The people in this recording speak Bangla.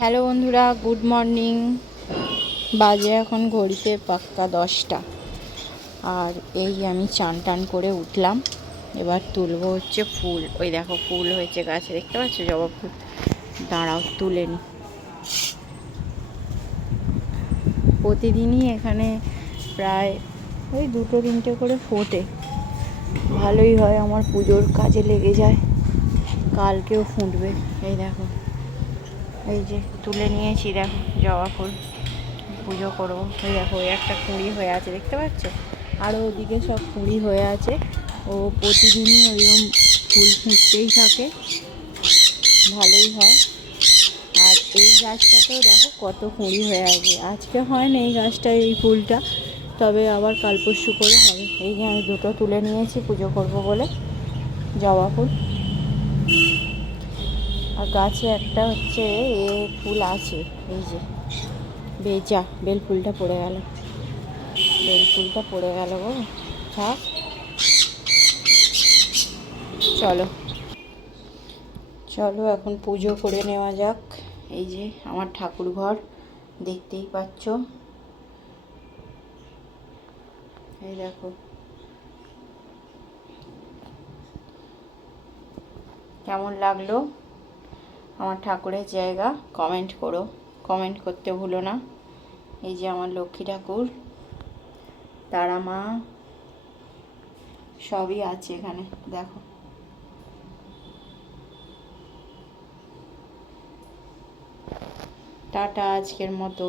হ্যালো বন্ধুরা, গুড মর্নিং। বাজে এখন ঘড়িতে পাক্কা 10টা। আর এই আমি চান টান করে উঠলাম। এবার তুলবো হচ্ছে ফুল। ওই দেখো ফুল হয়েছে গাছে, দেখতে পাচ্ছ জবা ফুল। দাঁড়াও তুলে নি। প্রতিদিনই এখানে প্রায় ওই 2-3টে করে ফোটে। ভালোই হয়, আমার পুজোর কাজে লেগে যায়। কালকেও ফুটবে। এই দেখো, এই যে তুলে নিয়েছি, দেখো জবা ফুল। পুজো করবো। ওই দেখো, ওই একটা কুঁড়ি হয়ে আছে, দেখতে পাচ্ছ? আরও ওদিকে সব কুঁড়ি হয়ে আছে। ও প্রতিদিনই ওইরকম ফুল ফুটতেই থাকে, ভালোই হয়। আর এই গাছটাতেও দেখো কত কুঁড়ি হয়ে আছে। আজকে হয় না এই গাছটায় এই ফুলটা, তবে আবার কাল পরশু করে হবে। এই যে আমি দুটো তুলে নিয়েছি পুজো করব বলে, জবা ফুল। আর গাছে একটা হচ্ছে ফুল আছে, এই যে বেল ফুলটা পড়ে গেল। বেল ফুলটা পড়ে গেল গো। থাক, চলো চলো এখন পুজো করে নেওয়া যাক। এই যে আমার ঠাকুর ঘর, দেখতেই পাচ্ছ। এই দেখো কেমন লাগলো আমার ঠাকুরের জায়গা, কমেন্ট করো, কমেন্ট করতে ভুলো না। এই যে আমার লক্ষ্মী ঠাকুর, তারা মা, সবই আছে এখানে, দেখো। টাটা আজকের মতো।